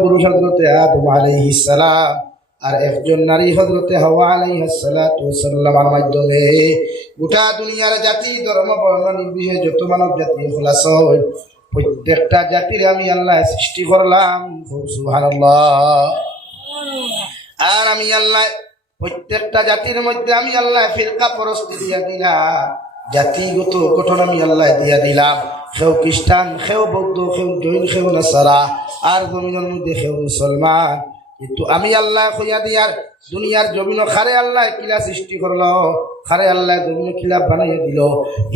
পুরুষ হযরতে আদম আলাইহিস সালাম আর একজন নারী হযরতে হাওয়া আলাইহিস সালাতু ওয়াস সালামের মাধ্যমে গোটা দুনিয়ার জাতি ধর্ম বর্ণ নির্বিশেষে যত মানব জাতি খলাস হয় প্রত্যেকটা জাতির আমি আল্লাহ সৃষ্টি করলাম। সুবহানাল্লাহ। আর আমি আল্লাহ প্রত্যেকটা জাতির মধ্যে আমি আল্লাহ ফিরকা পরস্তি দিয়া দিলাম, জাতিগত গঠন আমি আল্লাহ দিয়া দিলাম। কেউ খ্রিস্টান, কেউ বৌদ্ধ, কেউ জৈন, কেউ নাসারা, আর জমিনের মধ্যে কেউ মুসলমান। কিন্তু আমি আল্লাহ কইয়া দিয়ার দুনিয়ার জমিন খারে আল্লাহ কিলা সৃষ্টি করলো, খারে আল্লাহ জমিন কিলা বানাইয়া দিল,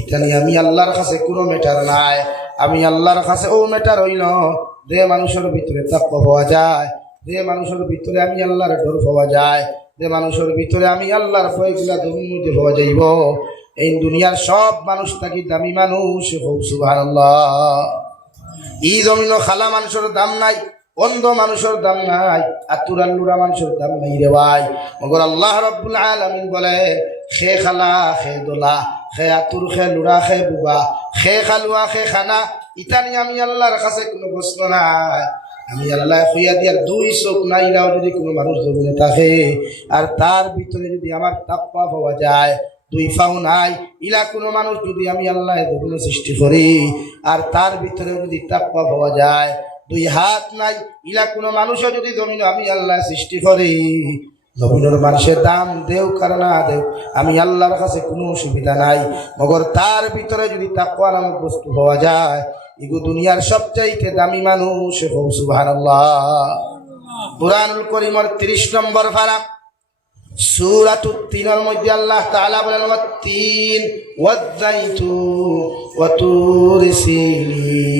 এটা নিয়ে আমি আল্লাহর কাছে কোনো ম্যাটার নাই। আমি আল্লাহর কাছে ও ম্যাটার হইল যে মানুষের ভিতরে তাকওয়া পাওয়া যায়, যে মানুষের ভিতরে আমি আল্লাহর ডর পাওয়া যায়, যে মানুষের ভিতরে আমি আল্লাহর ভয়গুলা জমির মধ্যে পাওয়া যাইব। এই দুনিয়ার সব মানুষ থাকি দামি মানুষ। সুবহানাল্লাহ। এই জমিন খালা মানুষের দাম নাই, অন্ধ মানুষের দাম নাই, আতুরাল লুড়া মানুষের দাম নাই রে ভাই। মগর আল্লাহ রাব্বুল আলামিন বলে খে খালা, খে দোলা, খে আতুর, খে লুড়া, খে বুবা, খে খালুয়া, খে খানা, ইতানি আমি আল্লাহর কাছে কোনো প্রশ্ন নাই। আমি আল্লাহ কইয়া দিয়ার দুই চোখ নাইলাও যদি কোনো মানুষ জমিনে থাকে আর তার ভিতরে যদি আমার তাকওয়া পাওয়া যায়, দুই পাও নাই ইলা কোনো মানুষ যদি আমি আল্লাহ জমিনে সৃষ্টি করি আর তার ভিতরে যদি তাকওয়া পাওয়া যায়, দুই হাত নাই ইলা কোনো মানুষও যদি জমিনে আমি আল্লাহ সৃষ্টি করি, জমিনের মানুষের দাম দেও কার না দেও আমি আল্লাহর কাছে কোনো অসুবিধা নাই। মগর তার ভিতরে যদি তাকওয়া নামক বস্তু পাওয়া যায়, এগো দুনিয়ার সবচাইতে দামি মানুষ। সুবহানাল্লাহ। কুরআনুল কারীমের 30 নম্বর পারা সূরাতুত তিনের মধ্যে আল্লাহ তাআলা বলেন ওয়াত-তিন ওয়াজ-যাইতুন ওয়া তুরি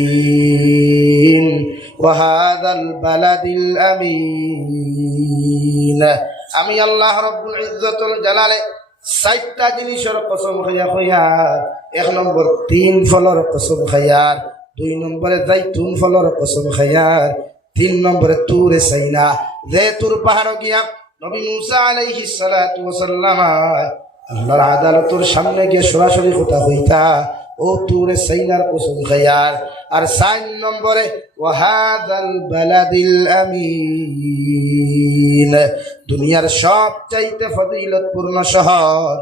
সিনিন ওয়া হাযাল বালাদিল আমিন। আমি আল্লাহ রাব্বুল ইজ্জতুল জালালে 4টা জিনিসের কসম খাইয়া কইয়া, 1 নম্বর 3 ফলের কসম খাইয়ার, 2 নম্বরে জাইতুন ফলের কসম খাইয়ার, 3 নম্বরে তুরে সাইনা যে তুর পাহাড় গিয়া নবী মুসা আলাইহিস সালাতু ওয়াস সালাম আল্লাহর আদালতের সামনে গিয়ে সরাসরি কথা কইতা, ও তুরে সাইনার কসম খাইয়ার। আর 4 নম্বরে ওয়াহাদাল বালাদিল আমিন, দুনিয়ার সবচাইতে ফজিলতপূর্ণ শহর,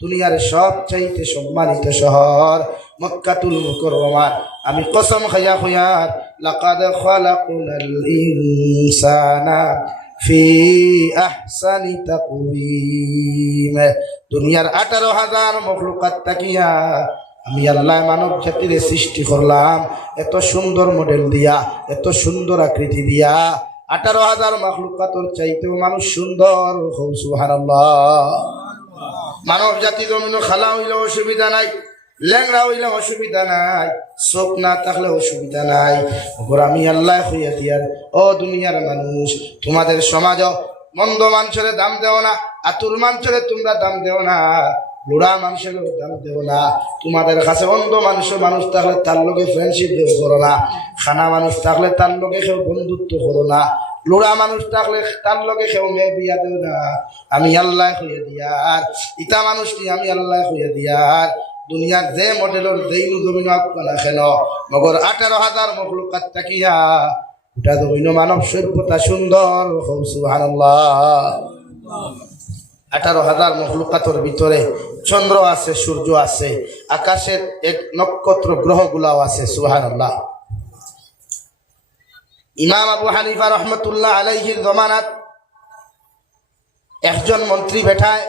দুনিয়ার সবচাইতে সম্মানিত শহর মক্কাতুল মুকাররমার আমি কসম খাইয়া কইয়ার, লাকাদ খালাকনাল ইনসানা ফি আহসানি তাকওয়িম। দুনিয়ার 18,000 মখলুকাত তাকিয়া আমি আল্লাহ মানব জাতির সৃষ্টি করলাম এত সুন্দর মডেল দিয়া, এত সুন্দর আকৃতি দিয়া। 18,000 মখলুকাতর চাইতেও মানুষ সুন্দর। সুবহানাল্লাহ। মানব জাতি জমিন খালা হইলে অসুবিধা নাই, ল্যাংড়া হইলে অসুবিধা নাই, চোখ না থাকলে অসুবিধা নাই। ওপর আমি আল্লাহ হইয়া দিয়ার ও দুনিয়ার মানুষ, তোমাদের সমাজ মন্দ মানুষের দাম দেও না, আতুর মানুষের তোমরা দাম দেও না, লোড়া মানুষের দাম দেও না। তোমাদের কাছে অন্ধ মানুষ থাকলে তার লোকে ফ্রেন্ডশিপ দেও করো না, খানা মানুষ থাকলে তার লোকে কেউ বন্ধুত্ব করো না, লোড়া মানুষ থাকলে তার লোকে কেউ মেয়ে বিয়া দেও না। আমি আল্লাহ হইয়া দিয়ার ইটা মানুষটি আমি আল্লাহ হইয়া দিয়ার দুনিয়ার যে মডেলের যেই জমিন না কেন, মগর 18,000 মখলুকাত তাকিয়া ওটা জমিন মানব সভ্যতা সুন্দর। সুবহানাল্লাহ। 18,000 মখলুকাতের ভিতরে চন্দ্র আছে, সূর্য আছে, আকাশের এক নক্ষত্র গ্রহগুলাও আছে। সুবহানাল্লাহ। ইমাম আবু হানিফা রহমতুল্লাহ আলাইহির জমানাত একজন মন্ত্রী বেঠায়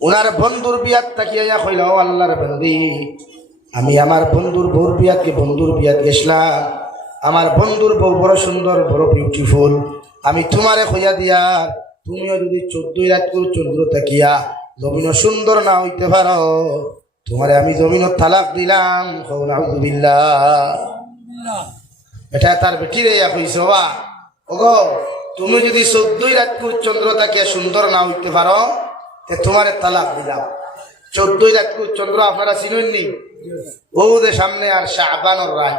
উনার বন্ধুর বিয়াত তাকিয়া কইল, আল্লাহর বন্দি, আমি আমার বন্ধুর বউর বিয়াত গেছিলাম, আমার বন্ধুর বউ বড় সুন্দর, বড় বিউটিফুল, আমি তোমারে কইয়া দিয়ার তুমিও যদি 14 রাত করে চন্দ্র তাকিয়া জমিন সুন্দর না হইতে পারো, তোমারে আমি জমিন তালাক দিলাম। নাউযুবিল্লাহ। এটা তার বেটিরে কইছে, বা ওগো তুমি যদি 14 রাত করে চন্দ্র তাকিয়া সুন্দর না হইতে পারো তোমারে তালাক দিলাম। 14 রাত করে চন্দ্র আপনারা চিনেননি? ও যে সামনে আর শাবানোর রায়,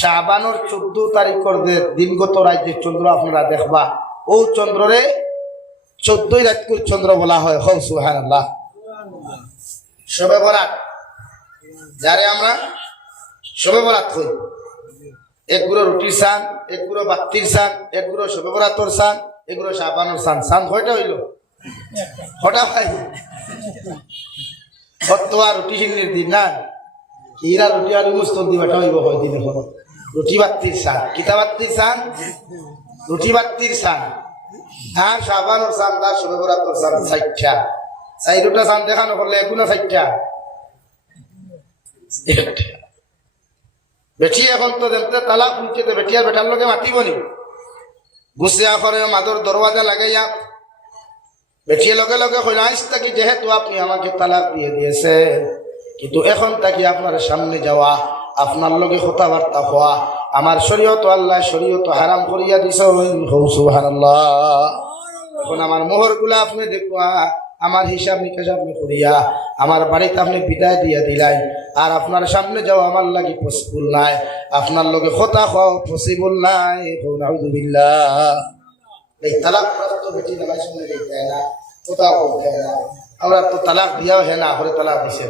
শাবানোর 14 তারিখের যে দিনগত রাজ্যের চন্দ্র আপনারা দেখবা, ও চন্দ্ররে 14 রাত করে চন্দ্র বলা হয়। সুবহানাল্লাহ। শবে বরাত, যারে আমরা শবে বরাত কই, এক গুঁড়ো রুটির সান, এক গুঁড়ো বাত্তির সান, এক গুঁড়ো শবে বরাতর সান, এক গুঁড়ো শাবানোর সান। সান কয়টা হইল? কটা ভাই? হত্যা রুটি সিন্নির দিন না, ইরা রুটি আর মুস্তক দিবাটা হইব কয়দিন এখন। রুটি বাত্তির সান, কিতা বাত্তির সান? রুটি বাত্তির সান। আর শাবানোর সান, তার শবে বরাতর সান, 4টা। 4টা সান দেখানো করলে এগুলো 4টা। বেটি এখন তো দেখতে তালা খুলছে, তো বেটি আর বেটার লোকে মাতিব নি? গুছিয়া করে মাদর দরওয়াজা লাগাইয়া বেটিয়ে লগে লগে কইল, আইস থাকি যেহেতু আপনি আমাকে তালাক দিয়ে দিয়েছে, কিন্তু এখন তাকি আপনার সামনে যাওয়া, আপনার লগে কথাবার্তা হওয়া আমার শরীয়ত, আল্লাহ শরীয়ত হারাম করিয়া দিছ। সুবহানাল্লাহ। এখন আমার মোহর গুলা আপনি দেখুয়া, আমার হিসাব নিকাশ আপনি করিয়া আমার বাড়িতে আপনি বিদায় দিয়া দিলাই, আর আপনার সামনে যাওয়া আমার লাগি পসিবল নাই, আপনার লগে কথা হওয়া পসিবল নাই। নাউযুবিল্লাহ। এই তালাক প্রাপ্ত বেটি নামাজ শুনে দেখতে হয় না, কোথাও করতে হয় না। আমরা তো তালাক দিয়াও হে না করে তালাক দিছে।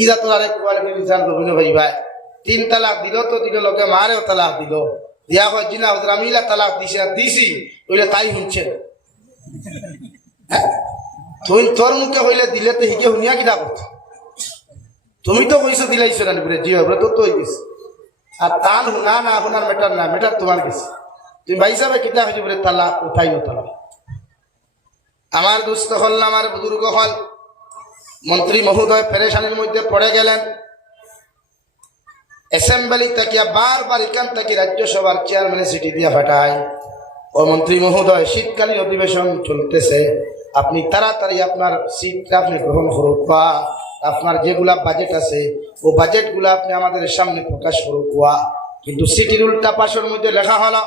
ইরা তো আরেক কোয়ালিটির ইনসান রবিন ভাই ভাই 3 তালাক দিল তো দিল, লোকে মারেও তালাক দিল, দিয়া হয় জিনা হুজুর আমি তালাক দিছি আর দিছি বলে তাই শুনছে। তুই তোর মুখে হইলে দিলে তো হিকে শুনিয়া কিনা করত? তুমি তো কইছো দিলাইছো না বলে জি হবে তো হয়ে গেছে। আর তান শুনা না শোনার মেটার না, মেটার তোমার গেছে। তুমি ভাই সাহেব কিতা হয়েছে বলে তালা উঠাইল তালা। আমার দুস্থ হল, আমার বুজুর্গ হল, মন্ত্রী মহোদয় পেরেশানির মধ্যে পড়ে গেলেন। অ্যাসেম্বলি থেকে বারবার এখান থেকে রাজ্যসভার চেয়ারম্যানে চিঠি দিয়ে পাঠায়, ও মন্ত্রী মহোদয় শীতকালীন অধিবেশন চলতেছে, আপনি তাড়াতাড়ি আপনার সিটটা আপনি গ্রহণ করুক, বা আপনার যেগুলা বাজেট আছে ও বাজেটগুলো আপনি আমাদের সামনে প্রকাশ করুক। কিন্তু সিটির উল্টা পাশের মধ্যে লেখা হলো,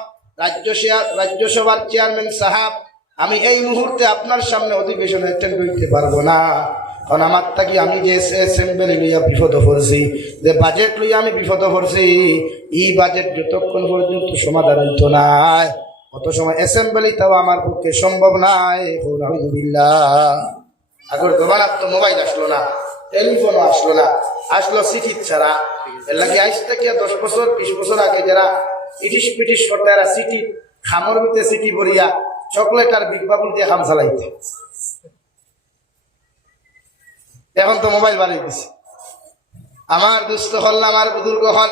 রাজ্যসভার চেয়ারম্যান সাহেব, আমি এই মুহূর্তে আপনার সামনে অধিবেশন অ্যাটেন্ড করতে পারবো না, কারণ আমার থাকি আমি যে অ্যাসেম্বলি লইয়া বিপদ পড়ছি, যে বাজেট লইয়া আমি বিপদ পড়ছি, এই বাজেট যতক্ষণ পর্যন্ত সমাধান হইত নাই অত সময় অ্যাসেম্বলি তাও আমার পক্ষে সম্ভব নাই। আলহামদুলিল্লাহ। আগের জমানার তো মোবাইল আসলো না, টেলিফোনও আসলো না, আসলো চিঠি ছাড়া। এর লাগে আজ থেকে 10 বছর 20 বছর আগে যারা ইটিস পিটিস করতে, এরা চিঠি খামর ভিতরে চিঠি ভরিয়া চকলেট আর বিগ বাবুল দিয়ে খাম চালাইতে। এখন তো মোবাইল বাড়িয়ে দিছে। আমার দুস্থ হল, আমার বুজুর্গ হল,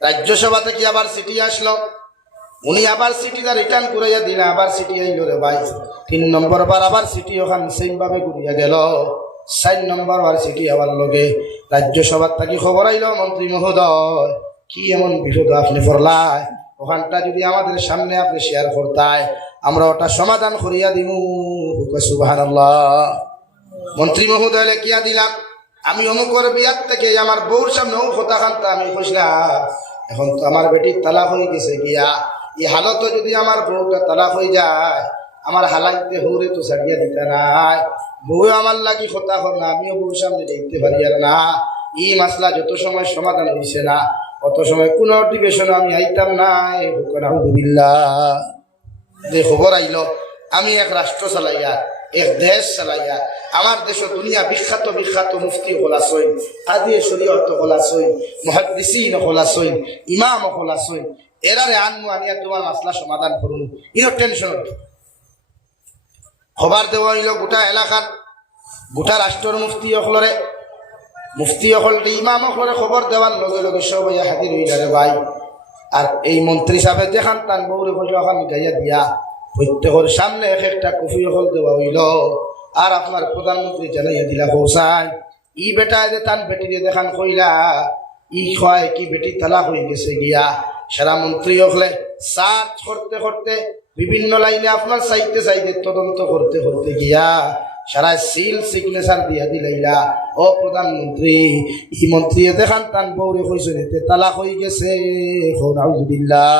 রাজ্যসভা থেকে আবার চিঠি আসলো, উনি আবার চিঠিটা রিটার্ন করাইয়া দিলে, আবার চিঠি আইল রে ভাই। 3 নম্বর বার আবার চিঠি ওখান সেম ভাবে ঘুরিয়া গেল। 4 নম্বর বার চিঠি আবার লগে রাজ্যসভার থাকি খবর আইল, মন্ত্রী মহোদয় কি এমন বিপদ আপনি পড়লাই, ওখানটা যদি আমাদের সামনে আপনি শেয়ার করতাই, আমরা ওটা সমাধান করিয়া দিমু। সুবহানাল্লাহ। মন্ত্রী মহোদয় লেখিয়া দিলাম, আমি অমুকের বিয়ার থেকে আমার বউর সামনে ও কথা খানতা আমি কইলাম, এখন তো আমার বেটির তালাক হয়ে গেছে গিয়া, এই হালত যদি আমার বউটা তালাক হয়ে যায়, আমার হালাইতে হৌরে তো ছাড়িয়া দিতে নাই, বউ আমার লাগি কথা কর না, আমিও বউর সামনে দেখতে পারি আর না। এই মাসলা যত সময় সমাধান হয়েছে না, অত সময় কোন অধিবেশনে আমি আইতাম নাই। আলহামদুলিল্লাহ। যে খবর আইল, আমি এক রাষ্ট্র চালাইয়া, এক দেশ চালাইয়া, আমার দেশ দুনিয়া বিখ্যাত বিখ্যাত মুফতি হলাসই, কাজী শরীয়ত হলাসই, মুহাদ্দিসিন হলাসই, ইমাম হলাসই, এরারে আনমু, আনিয়া তোমার মাসলা সমাধান করুন। ইনো টেনশন খবর দেওয়া হইল গোটা এলাকার, গোটা রাষ্ট্রের মুফতি হলরে, মুফতি হল ইমাম হলরে খবর দেওয়ার লগে লগে সব হাজির হইলারে ভাই। আর এই মন্ত্রী সাহেব দেখান তান বউরে ওখান গাইয়া দিয়া প্রত্যেকের সামনে এক একটা কফি হল দেওয়া হইল। আর আপনার প্রধানমন্ত্রী জানাইয়া দিলা পৌঁছায়, ই বেটা যে তান বেটি দিয়ে দেখান কইলা, ই খয় কি বেটি তালাক হয়ে গেছে গিয়া। সারা মন্ত্রী হলে সার্চ করতে করতে বিভিন্ন লাইনে আপনার চাইতে চাইতে তদন্ত করতে করতে গিয়া সারা সিল সিগনেচার দিয়া দিলাইলা, ও প্রধানমন্ত্রী ই মন্ত্রী দেখান তান বউরে কইছে নিতে তালাক হয়ে গেছে। নাউযুবিল্লাহ।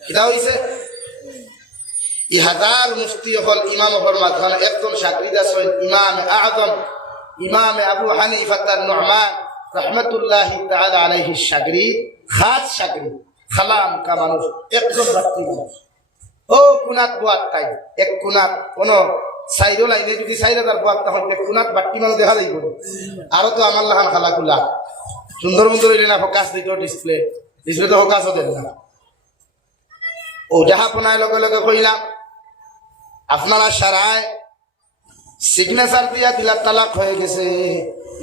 এটা হইছে ই হাজার মুফতি হল ইমাম হল মাঝখানে একজন সাগরিদ আছেন, ইমাম আযম ইমাম আবু হানিফা নু'মান রাহমাতুল্লাহি তাআলা আলাইহি সাগরিদ, খাস সাগরিদ, খালাম কা মানুষ, একজন ব্যক্তি মানুষ। ও কুনাত বুয়াত তাই এক কুনাত কোন সাইডো লাইনে যদি 4000 বুয়াত তখন এক কুনাত বাট্টি মানুষ দেখা যাইব। আরো তো আমার লাহান খালা কুলা সুন্দর সুন্দর হইলে না ফোকাস দিত ডিসপ্লে তো ফোকাসও দেন না। ও যাহা পোনায় লগে লগে কইলাম আপনারা সারায় সিগনেচার দিয়া দিলা তালাক হয়ে গেছে,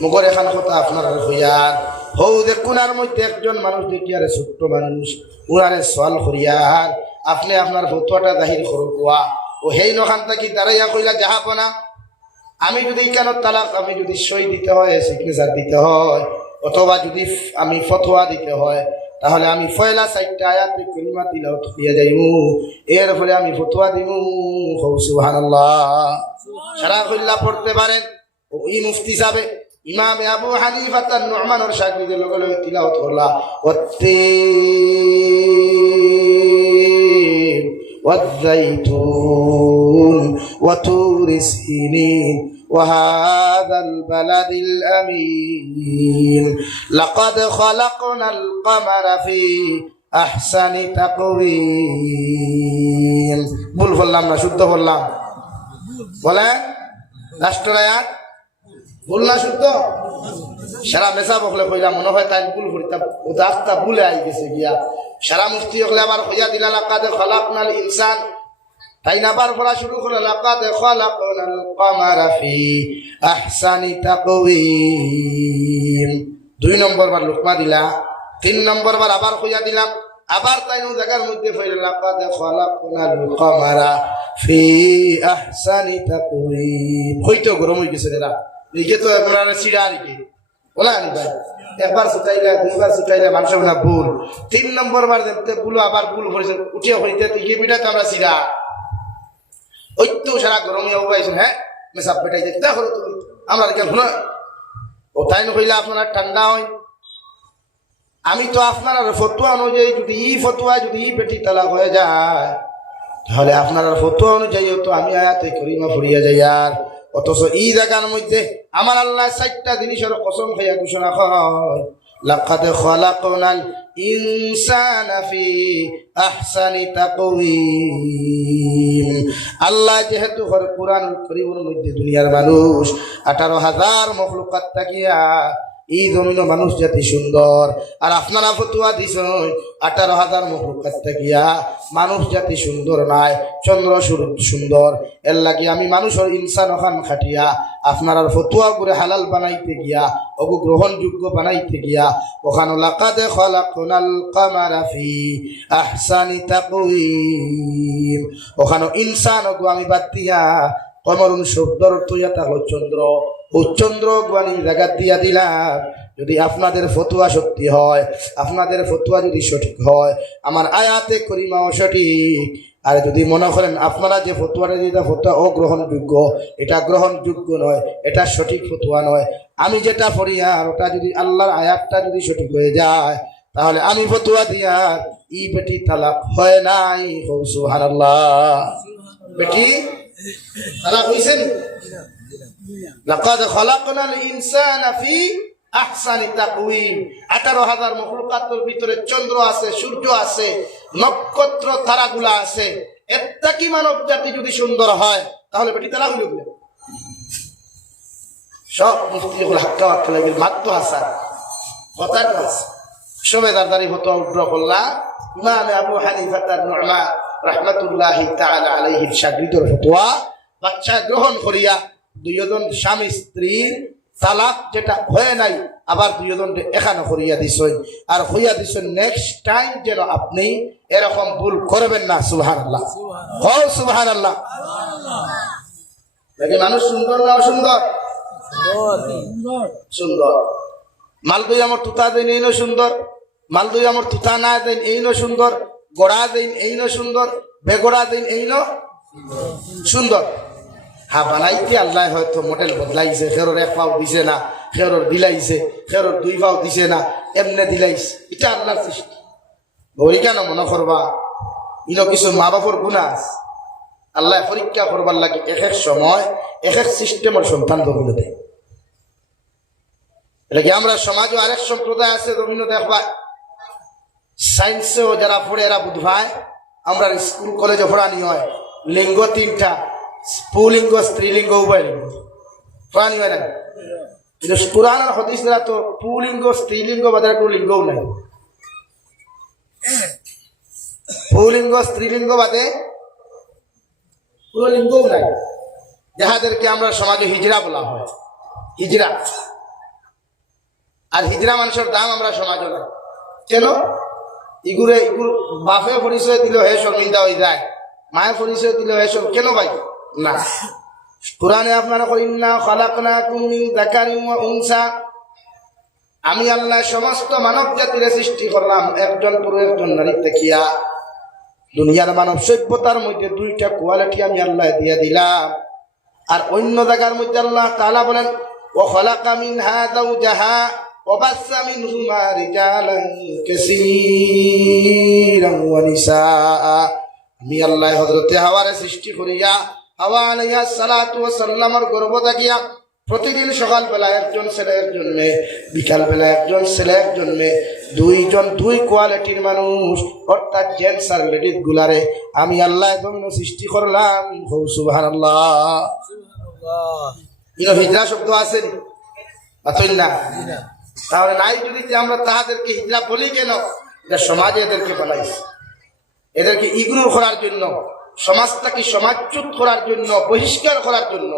মুগর এখান কথা আপনারা হইয়ার হৌ দেখুনার মধ্যে একজন মানুষ দেখি আরে ছোট্ট মানুষ উনারে সোয়াল করিয়ার আপনি আপনার ফতুয়াটা জাহির করুয়া। ও হেই নখান থাকি দাঁড়াইয়া কইলা যাহা পোনা আমি যদি কেন তালাক আমি যদি সই দিতে হয় সিগনেচার দিতে হয় অথবা যদি আমি ফতোয়া দিতে হয় তাহলে আমি পয়লা 4টা আয়াতে কালিমা তিলাওয়াত করিয়া যাইমু, এরপরে আমি ফতোয়া দিমু। সুবহানাল্লাহ। সারা কইলা পড়তে পারেন ওই মুফতি সাহেব ইমাম আবু হানিফা তার নুমানের শাগির্দের লগে লগে তিলাওয়াত করলা والزيتون وطور سينين وهذا البلد الأمين لقد خلقنا القمر في أحسن تقويم بول বললাম না শুদ্ধ বললাম বলেন লাস্টের আয়াত ভুল না শুদ্ধ সারা মেসা বকলে কইলা মনে হয় তাই ভুল করিতাম ও দাস্তা ভুলে আই গেছে গিয়া সারা মুফতি হলে আবার কইয়া দিলা লাকাদ খালাকনাল ইনসান তাই না বার পড়া শুরু করলো লাকাদ খালাকনাল কামারা ফি আহসানি তাকওয়িম। 2 নম্বর বার লুকমা দিলা, 3 নম্বর বার আবার কইয়া দিলাম, আবার তাই নো জায়গার মধ্যে কইলা লাকাদ খালাকনাল কামারা ফি আহসানি তাকওয়িম। কইতো গরম হই গেছে এরা লিখে তো আপনারা সিড়া রেখে বলা নি ভাই একবার ছুটাইলে 2বার ছুটাইলে মানুষ না ভুল, 3 নম্বর বার দেখতে ভুল আবার ভুল করেছে উঠে হইতে তিকে বিটা তো আমরা সিরা ওই তো সারা গরমে উবাইছেন। হ্যাঁ মেসাব বেটাই দেখতে করো তুমি আমরা কেন না ও তাই না কইলে আপনারা ঠান্ডা হয়। আমি তো আপনার ফতোয়া অনুযায়ী যদি ই ফতোয়া যদি ই বেটি তালাক হয়ে যায় তাহলে আপনার ফতোয়া অনুযায়ী তো আমি আয়াতে কারিমা পড়িয়া যাই। আর অথচ এই জায়গার মধ্যে আমার আল্লাহ 4টা জিনিসের কসম খাইয়া ঘোষণা হয় লাকাদ খালাকনাল ইনসানা ফি আহসানি তাকওয়িম। আল্লাহ যেহেতু কোরআনুল কারীমের মধ্যে দুনিয়ার মানুষ 18,000 মখলুকাত তাকিয়া এই জমিন মানুষ জাতি সুন্দর আর আপনারা ফতুয়া দিছেন 18,000 মখলুকাত তাকিয়া মানুষ জাতি সুন্দর নাই, চন্দ্র সুন্দর। এর লাগি আমি মানুষের ইনসান ওখান খাটিয়া আপনার ফতুয়া করে হালাল বানাইতে গিয়া অগু গ্রহণযোগ্য বানাইতে গিয়া ওখানে লাকাদ খালাকনাল কামারা ফি আহসানি তাকওয়িম ওখানে ইনসান অগু আমি বাদ দিয়া কমরুন শব্দর তৈয়া থাকলো চন্দ্র ও চন্দ্র গানি জায়গা দিয়া দিলাম। যদি আপনাদের ফতুয়া সত্যি হয় আপনাদের ফতুয়া যদি সঠিক হয় আমার আয়াতে কারিমাও সঠিক, আর যদি মনে করেন আপনারা যে ফতুয়াটা দিতে ফতুয়া অগ্রহণযোগ্য এটা গ্রহণযোগ্য নয় এটা সঠিক ফতুয়া নয়, আমি যেটা পড়ি আর ওটা যদি আল্লাহর আয়াতটা যদি সঠিক হয়ে যায় তাহলে আমি ফতুয়া দিয়া ই বেটি তালাক হয় নাই। সুবহানাল্লাহ। বেটি তালাক হইছেন লাকাদ খালাকনাল ইনসানা ফি আহসানি তাকওয়িম। 18,000 মখলুকাতের ভিতরে চন্দ্র আছে, সূর্য আছে, নক্ষত্র তারাগুলা আছে, একটা কি মানব জাতি যদি সুন্দর হয় তাহলে বেটি তালাক হইল কি সব মুফতি যখন হাক্কা হাক্কা লাগে মাত্র হাসান কথাটা আছে সবে দারদারি ফতোয়া উদ্র করলা ইমাম আবু হানিফা তার নুমান রাহমাতুল্লাহি তাআলা আলাইহির শাগির্দের ফতোয়া বাচ্চা গ্রহণ করিয়া 2 জন স্বামী স্ত্রীর তালাক যেটা হয়ে নাই আবার 2 জন এখানে করিয়া দিছেন আর হইয়া দিছেন নেক্সট টাইম যেন আপনি এরকম ভুল করবেন না। সুবহানাল্লাহ। ও সুবহানাল্লাহ। লাগে মানুষ সুন্দর না অসুন্দর? সুন্দর। মালদই আমার তুতা দেন এই সুন্দর, মালদই আমার তুতা না দেন এই সুন্দর, গোড়া দেন এই সুন্দর, বেগোড়া দেন এই সুন্দর। হ্যাঁ বানাইতে আল্লাহ হয়তো মডেল বদলাইছে, খেরোর 1 পাও দিছে না, খেরোর দিলাইছে, খেরোর 2 পাও দিছে না, এমনি দিলাইছে, এটা আল্লাহর সৃষ্টি। ওই কেন মনে করবা ইনো কিছু মা বাপর গুণা আছে, আল্লাহ পরীক্ষা করবার লাগে এক এক সময় এক এক সিস্টেমের সন্তান জমিন দেয়। এটাকে আমরা সমাজও আরেক সম্প্রদায় আছে জমিন দেখবা সায়েন্সেও যারা পড়ে এরা বুধবায় আমরা স্কুল কলেজে পড়ানি হয় লিঙ্গ 3টা, পুলিঙ্গ স্ত্রীলিঙ্গ উভয় লিঙ্গ পড়ানি হয় না। কিন্তু কোরআন আর হাদিস দ্বারা তো পুলিঙ্গ স্ত্রীলিঙ্গ বাদে কোনো লিঙ্গও নাই। পুলিঙ্গ স্ত্রীলিঙ্গ বাদে কোনো লিঙ্গও নাই, যাহাদেরকে আমরা সমাজে হিজড়া বলা হয়। হিজড়া, আর হিজড়া মানুষের দাম আমরা সমাজে নাই। কেন? ইগুরে বাপে পরিচয় দিল হে শর্মিন্দা হয়ে যায়, মায়ের পরিচয় দিল হে কেন ভাই? না, কোরআনে আপনারা ইন্না খালাকনাকুম মিন যাকারিন ওয়া উনসা, আমি আল্লাহ সমস্ত মানব জাতির সৃষ্টি করলাম একজন পুরুষ একজন নারী দেখিয়া। দুনিয়ার মানব সভ্যতার মধ্যে দুইটা কোয়ালিটি আমি আল্লাহ দিয়ে দিলাম। আর অন্য জায়গার মধ্যে আল্লাহ তাআলা বলেন ওয়া খালাকা মিনহা যাওজাহা ওয়া বাসসা মিনহুমা রিজালান কাসীরান ওয়া নিসা। আমি আল্লাহ হযরতে হাওয়ারে সৃষ্টি করিয়া হাওয়া আলাইহিস সালাতু ওয়াস সালামের গর্ভ থাকিয়া প্রতিদিন সকালবেলা একজন ছেলে একজন মেয়ে, বিকালবেলা একজন ছেলে একজন মেয়ে, দুইজন দুই কোয়ালিটির মানুষ, অর্থাৎ জেন্টস আর লেডিস গুলারে আমি আল্লাহ জমিন সৃষ্টি করলাম। সুবহানাল্লাহ। হিজরা শব্দ আছে না? তাহলে নাই যদি আমরা তাহাদেরকে হিজরা বলি কেন? এটা সমাজে এদেরকে বানাইছে, এদেরকে ইগনোর করার জন্য, সমাজটাকে সমাজচ্যুত করার জন্য, বহিষ্কার করার জন্য,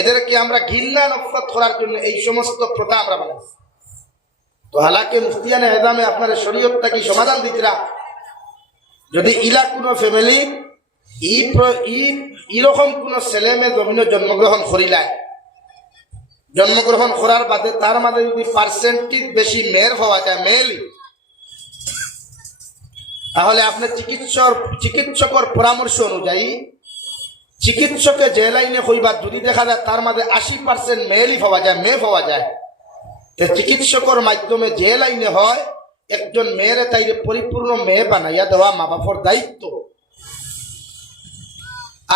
এদেরকে আমরা ঘৃণা নফরত করার জন্য এই সমস্ত প্রথা আমরা বানাইছি। তো হালাকে মুফতিয়ানে এজামে আপনার শরীয়তটা কি সমাধান দিতরা, যদি ইলা কোনো ফ্যামিলি এরকম কোনো ছেলে মেয়ে জমিনে জন্মগ্রহণ করিলায়, জন্মগ্রহণ করার বাদে তার মাঝে যদি পার্সেন্টেজ বেশি মেয়ের পাওয়া যায়, মেল, তাহলে আপনার চিকিৎসকের পরামর্শ অনুযায়ী চিকিৎসকে যে লাইনে কইবার যদি দেখা যায় তার মাঝে 80% মেলই পাওয়া যায়, মেয়ে পাওয়া যায়, চিকিৎসকের মাধ্যমে যে লাইনে হয় একজন মেয়ের তাই পরিপূর্ণ মেয়ে বানাইয়া দেওয়া মা বাপর দায়িত্ব।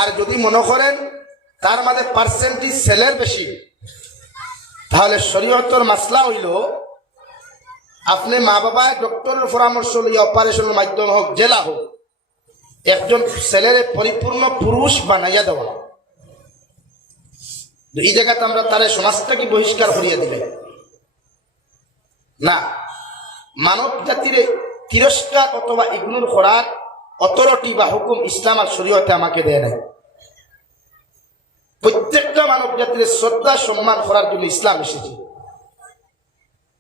আর যদি মনে করেন তার মাঝে পার্সেন্টেজ ছেলের বেশি, তাহলে শরীয়তের মাসলা হইল আপনি মা বাবা ডক্টরের পরামর্শ লইয়া অপারেশনের মাধ্যমে হোক, জেলা হোক, একজন ছেলের পরিপূর্ণ পুরুষ বানাইয়া দেওয়া। এই জায়গাতে আমরা তার সমাজটাকে বহিষ্কার করিয়া দিলে না, মানব জাতির তিরস্কার অথবা ইগনোর করার অথরিটি বা হুকুম ইসলাম আর শরীয়তে আমাকে দেয় নাই। প্রত্যেকটা মানব জাতির শ্রদ্ধা সম্মান করার জন্য ইসলাম এসেছে।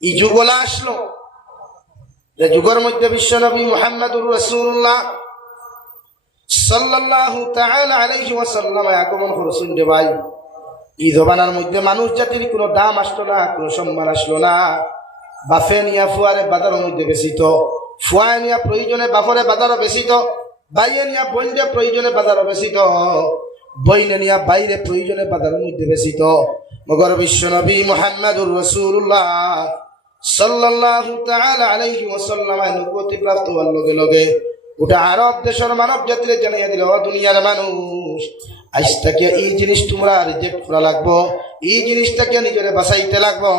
এই যুগলা আসলো, যে যুগের মধ্যে বিশ্বনবী মুহাম্মদুর রাসূলুল্লাহ সাল্লাল্লাহু তাআলা আলাইহি ওয়াসাল্লাম আগমন করেছেন। রে ভাই, এই জমানার মধ্যে মানুষ জাতির কোনো দাম আসলো না, কোনো সম্মান আসলো না। বাফে নিয়া ফুয়ারে বাজারের মধ্যে বেশিত, ফুয়ায় নিয়া প্রয়োজনে বাফরে বাজারও বেশিত, বাইয়ে নিয়া বইনে প্রয়োজনে বাজারও বেশিত, বইনে নিয়া বাইরে প্রয়োজনে বাজারের মধ্যে বেশিত। মগর বিশ্বনবী মুহাম্মদুর রাসূলুল্লাহ সাল্লাল্লাহু তাআলা আলাইহি ওয়াসাল্লাম নবুয়তি প্রাপ্ত হওয়ার লগে লগে গোটা আরব দেশের মানব জাতিরে জানাইয়া দিল, দুনিয়ার মানুষ আজ থেকে এই জিনিস তোমরা রিজেক্ট করা লাগবো, এই জিনিসটাকে নিজেরে বাঁচাইতে লাগবো।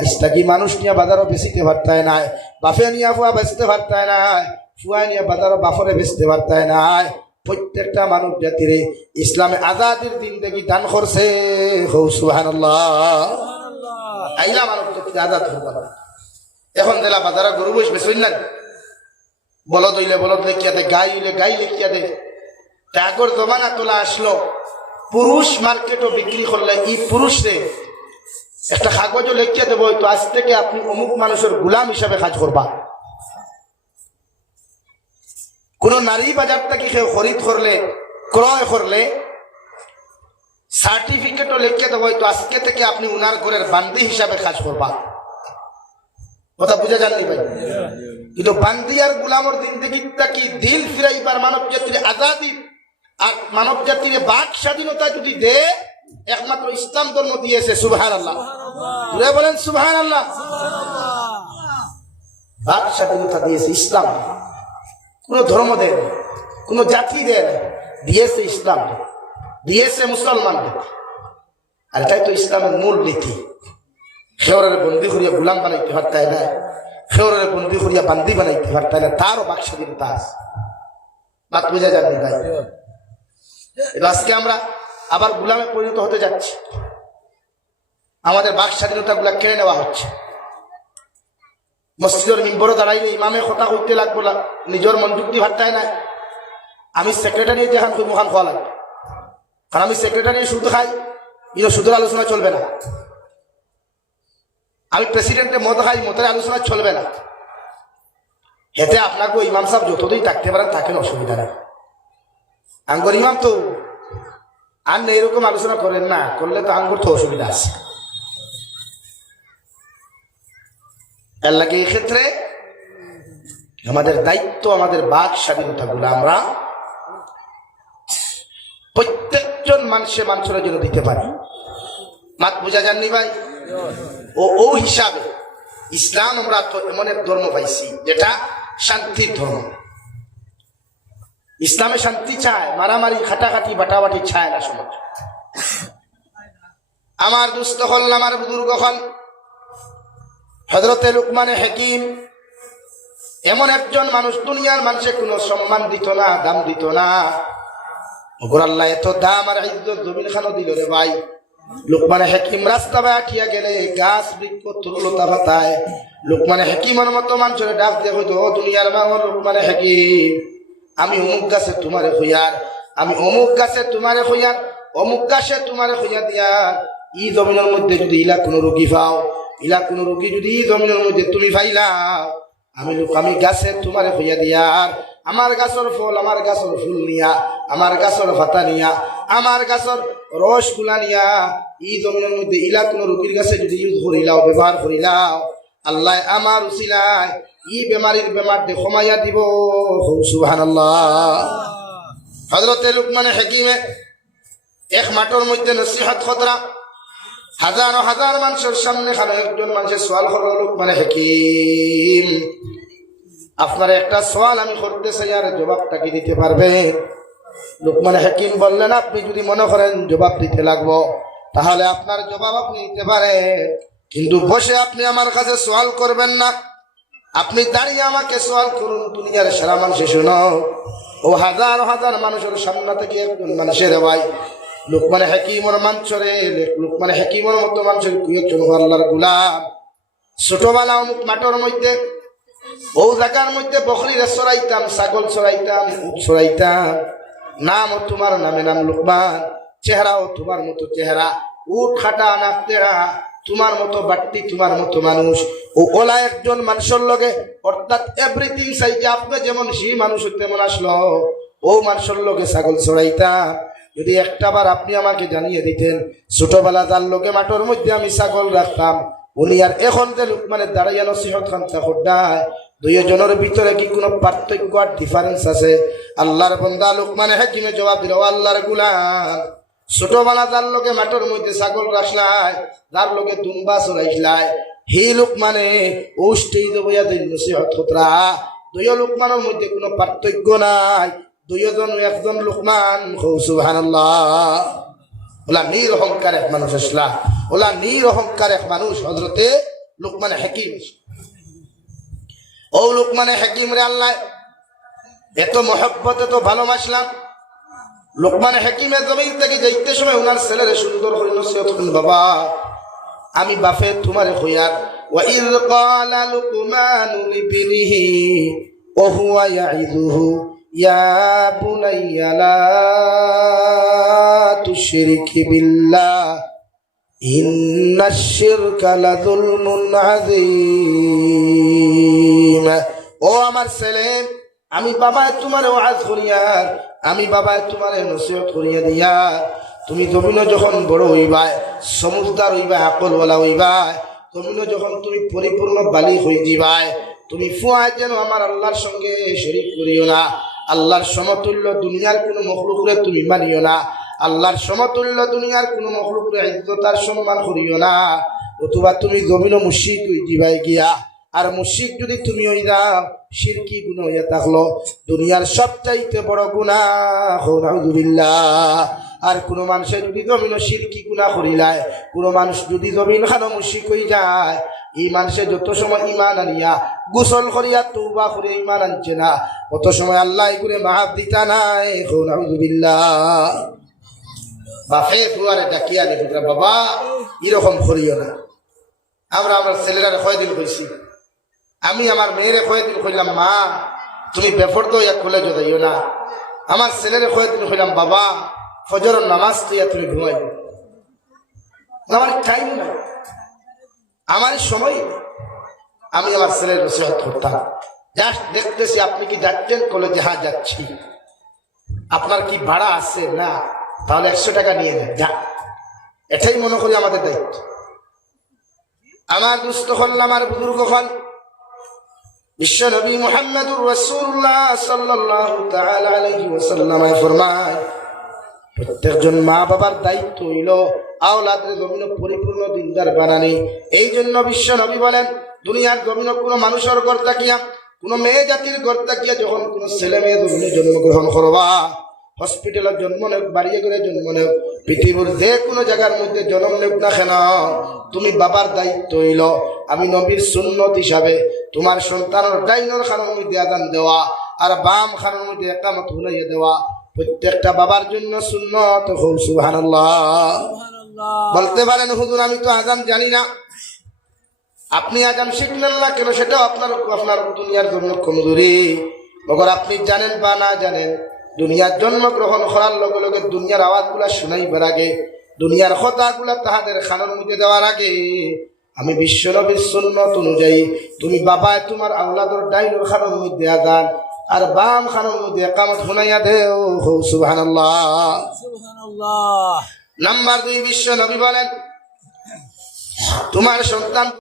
আজ থেকে মানুষ নিয়ে বাজারও বেচিতে পারতায় নাই, বাফে নিয়ে ফুয়া বেচতে পারতায় নাই, ফুয়া নিয়ে বাজারও বাফরে বেচতে পারতায় নাই। প্রত্যেকটা মানব জাতিরে ইসলামে আজাদির দিন দেখি দান করছে। সুবহানাল্লাহ। আইলা মানব জাতির আজাদ হবো। এখন দিলা বাজারে গরু বসে বেচবেন না, বলদ হইলে বলদ লেখিয়া দে, গাই হইলে গাই লেখিয়া দে। আগর জমানা তোলা আসলো, পুরুষ মার্কেটও বিক্রি করলে এই পুরুষরে একটা কাগজও লেখিয়া দেবো, তো আজ থেকে আপনি অমুক মানুষের গোলাম হিসাবে কাজ করবা। কোন নারী বাজার থেকে কেউ খরিদ করলে, ক্রয় করলে সার্টিফিকেটও লিখে দেবো, তো আজকে থেকে আপনি উনার ঘরের বান্দি হিসাবে কাজ করবা। কথা বুঝে যাননি ভাই? কিন্তু বান্দি আর গুলামর দিন থেকে কি দিন ফিরাইবার মানব জাতির আজাদি আর মানব জাতির বাক স্বাধীনতা যদি দে, একমাত্র ইসলাম ধর্ম দিয়েছে। সুবহানাল্লাহ, বলেন সুবহানাল্লাহ। বাক স্বাধীনতা দিয়েছে ইসলাম, কোন ধর্ম দেয়, কোন জাতি দেয়, দিয়েছে ইসলাম, দিয়েছে মুসলমান। আর এটাই তো ইসলামের মূল নীতি। খেওরের বন্দি করিয়া গুলাম বানাইতে পারতায় না, খেওরের বন্দি করিয়া বান্দি বানাইতে পারতায় না, তারও বাক স্বাধীনতা আছে। বাত বুঝা যাননি ভাই? আজকে আমরা আবার গুলামে পরিণত হতে যাচ্ছি। আমাদের বাক স্বাধীনতাগুলা কেড়ে নেওয়া হচ্ছে। মসজিদের মিম্বরে দাঁড়াইলে ইমামে কথা কইতে লাগবো না, নিজের মন যুক্তি ভাবতাই নাই। আমি সেক্রেটারি যেখান মুখান খাওয়া লাগবে, কারণ আমি সেক্রেটারি সুদ খাই, এটা সুদের আলোচনা চলবে না। আমি প্রেসিডেন্টের মত খাই, মতের আলোচনা চলবে না। হেতে আপনাকে ইমাম সাহেব যতদিন থাকতে পারেন থাকেন, অসুবিধা নেই। আঙ্গর ইমাম তো আর এরকম আলোচনা করেন না, করলে তো আঙ্গুর তো অসুবিধা আছে। এর লাগে এই ক্ষেত্রে আমাদের দায়িত্ব, আমাদের বাক স্বাধীনতা গুলো আমরা প্রত্যেকজন মানুষের জন্য দিতে পারি। মাত বোঝা যাননি ভাই? ও হিসাবে ইসলাম আমরা তো এমন এক ধর্ম পাইছি যেটা শান্তির ধর্ম। ইসলামে শান্তি চায়, মারামারি খাটাখাটি বাটাবাটি চায় না সমাজ। আমার দুস্থ হল, আমার বুজুর্গ হল, হযরতে লুকমানে হাকিম এমন একজন মানুষ, দুনিয়ার মানুষে কোনো সম্মান দিত না, দাম দিত না। ওগর আল্লাহ এত দাম আর ইজ্জত জমিন খানো দিল রে ভাই। লুকমানে হাকিম রাস্তা বাটিয়া গেলে গাছ বৃক্ষ তরুলতা পাতায় লুকমানে হাকিমের মতো মানুষের ডাক দিয়ে হইতো, ও দুনিয়ার মানুষ লুকমানে হাকিম, আমি অমুক গাছে তোমারে হইয়ার, আমি অমুক গাছে তোমারে হইয়ার, অমুক গাছে তোমারে হইয়া দিয়ার। ই জমিনের মধ্যে যদি ইলা কোনো রোগী পাও, ইলা কোনো রোগী যদি জমিনের মধ্যে তুমি পাইলাও, আমি গাছে তোমারে হইয়া দিয়ার। আমার গাছর ফল, আমার গাছর ফুল নিয়া, আমার গাছর ভাতা নিয়া, আমার গাছর রস গুলা নিয়া ই জমিনের মধ্যে ইলা কোনো রোগীর গাছে যদি ইউজ করিলাও, ব্যবহার করিলাও, আল্লাহ আমার উসিলায় ই বেমারির বেমার দে কমাইয়া দিব। সুবহানাল্লাহ। হযরতে লুকমানে হাকিমে এক মাঠের মধ্যে নসিহত খতরা, হাজার হাজার মানুষের সামনে খানে একজন মানুষের সওয়াল করলো, লুকমানে হাকিম আপনার একটা সওয়াল আমি করতে চাই, আর জবাবটা কি দিতে পারবেন? লুকমানে হাকিম বললেন, আপনি যদি মনে করেন জবাব দিতে লাগবো তাহলে আপনার জবাব আপনি দিতে পারেন, কিন্তু বসে আপনি আমার কাছে সওয়াল করবেন না, আপনি দাঁড়িয়ে আমাকে সওয়াল করুন। দুনিয়ার সারা মানুষে শুনো, ও হাজার হাজার মানুষের সামনে থেকে একজন মানুষের ভাই লুকমানে হাকিমের মাঞ্চরে, লুকমানে হাকিমের মতো মানুষের একজন আল্লাহর গোলাম। ছোটবেলা অমুক মাঠের মধ্যে ও জায়গার মধ্যে বকরি চড়াইতাম, ছাগল চড়াইতাম, উট চড়াইতাম। নাম ও তোমার নামে নাম লুকমান, চেহারাও তোমার মতো চেহারা, উট খাটা নাক তেড়া, তোমার মতো বাট্টি, তোমার মতো মানুষ। ও ওলা একজন মানুষের লগে, অর্থাৎ এভরিথিং চাইতে আপনি যেমন সেই মানুষ তেমন আসলো, ও মানুষের লগে ছাগল চড়াইতাম। যদি একটা বার আপনি আমাকে জানিয়ে দিতেন, ছোটবেলা যার লোকে মাঠের মধ্যে আমি ছাগল রাখতাম, উনি আর এখন যে লুকমানের দাঁড়াইয়া নসিহত খান্তা খোড্ডায়, দুইজনের ভিতরে কি কোনো পার্থক্য আর ডিফারেন্স আছে? আল্লাহর বান্দা লুকমানে হাকিমে জবাব দিল, আল্লাহর গুলাম, ছোটবেলা যার লোকে মাঠের মধ্যে ছাগল রাখলাই, যার লোকে দুম্বা চড়াইলাই, হে লুকমানে ও স্টেজ বইয়া দিন নসিহত খতরা, দুই লুকমানের মধ্যে কোনো পার্থক্য নাই, দুইজন একজন লুকমান। সুবহানাল্লাহ। ওলা নির অহংকার এক মানুষ আসলা, ওলা নির অহংকার এক মানুষ হযরতে লুকমানে হাকিম। ও লুকমানে হাকিম রে আল্লাহ এত মহব্বত, এত ভালোবাসলাম। লুকমানে হাকিমের জমিন থেকে যাইতে সময় ওনার ছেলেরে সুন্দর করে নসিহত করলেন, বাবা আমি বাপে তোমারে হইয়ার। ওয়াইয ক্বালা লুকমানু লিবনিহি ওয়া হুয়া ইয়াইযুহু ইয়া বুনাইয়া লা তুশরিক বিল্লাহ ইন্নাশ শিরকা লাযুলমুন আযীম। ও আমার ছেলে, আমি বাবা তোমারে ওয়াজ করিয়ার, আমি বাবা তোমারে নসিহত করিয়া দিয়া, তুমি জমিনে যখন বড় হইবা, সমুজদার হইবা, আকলওয়ালা হইবা, জমিনে যখন তুমি পরিপূর্ণ বালিগ হয়ে যাবাই, তুমি ফুয়ায় যেন আমার আল্লাহর সঙ্গে শরীক করিও না, আল্লাহর সমতুল্য দুনিয়ার কোনো মখলুকরে তুমি মানিও না, আল্লাহর সমতুল্য দুনিয়ার কোনো মখলুকরে ইজ্জত আর সম্মান করিও না, অথবা তুমি জমিনে মুশরিক হয়ে যাবাই গিয়া। আর মুশরিক যদি তুমি হই যাও, শিরকি গুনাহ হইয়া থাকলো দুনিয়ার সবচাইতে বড় গুনাহ, নাউযুবিল্লাহ। আর কোনো মানুষের যদি জমিন শিরকি গুনাহ করিলায়, কোনো মানুষ যদি জমিন খানো মুশরিক হয়ে যায়, এই মানুষের যত সময় ইমান আনিয়া গোসল করিয়া তওবা করে ইমান আনছে না, অত সময় আল্লাহ এগুলো মাফ দিতা নাই। নাউযুবিল্লাহ। বাপে ফুয়ারে ডাকিয়া নি বাবা এরকম করিও না। আমরা আমার ছেলেরা কয়দিন কইছি, আমি আমার মেয়েরে কয়দিন কইলাম মা তুমি বেফর তো ইয়া খুলে যাইও না। আমার ছেলেরে কয়দিন কইলাম বাবা ফজর নামাজ দিয়া তুমি ঘুমাই। আমার টাইম নাই, আমার সময় নেই। আমি আমার ছেলের নসিহত করতাম, জাস্ট দেখতেছি আপনি কি যাচ্ছেন কলেজে, হ্যাঁ যাচ্ছি। আপনার কি ভাড়া আছে? না, তাহলে 100 টাকা নিয়ে নেন, যা। এটাই মনে করি আমাদের দায়িত্ব। আমার দুস্থ হল, আমার বুজুর্গ হল, বিশ্ব নবী মুহাম্মদুর রাসূলুল্লাহ সাল্লাল্লাহু তাআলা আলাইহি ওয়াসাল্লাম ফরমায় প্রত্যেকজন মা বাবার দায়িত্ব হইল আওলাদের জমিনে পরিপূর্ণ দিনদার বানানি। এই জন্য বিশ্ব নবী বলেন দুনিয়ার জমিনে কোনো মানুষের ঘর তাকিয়া, কোনো মেয়ে জাতির ঘর তাকিয়া যখন কোনো ছেলে মেয়ে জমিনে জন্মগ্রহণ করবা, হসপিটালের জন্ম নেক, বাড়িয়ে করে জন্ম নেক, পৃথিবীর যে কোনো জায়গার মধ্যে জন্ম নেক না কেন, তুমি বাবার দায়িত্ব হইল আমি নবীর সুন্নত হিসাবে তোমার সন্তানের ডাইনের খানের মধ্যে আযান দেওয়া আর বাম খানের মধ্যে ইকামত হুনাইয়া দেওয়া। প্রত্যেকটা বাবার জন্য সুন্নত। সুবহানাল্লাহ। বলতে পারেন হুজুর আমি তো আযান জানি না। আপনি আযান শিখলেন না কেন, সেটাও আপনার দুনিয়ার জন্য কমজোরি। মগর আপনি জানেন বা না জানেন, দুনিয়ার জন্মগ্রহণ করার লগে লগে দুনিয়ার আওয়াজগুলা শুনাইবার আগে, দুনিয়ার কথাগুলা তাহাদের খানের মধ্যে দেওয়ার আগে আমি বিশ্ব নবীর সুন্নত অনুযায়ী তুমি বাবায় তোমার আওলাদর ডাইনের খানের মধ্যে আযান আর বাম খানের মধ্যে ইকামত হুনাইয়া দেও। সুবহানাল্লাহ। সুবহানাল্লাহ। নাম্বার 2 বিশ্ব নবী বলেন তোমার সন্তান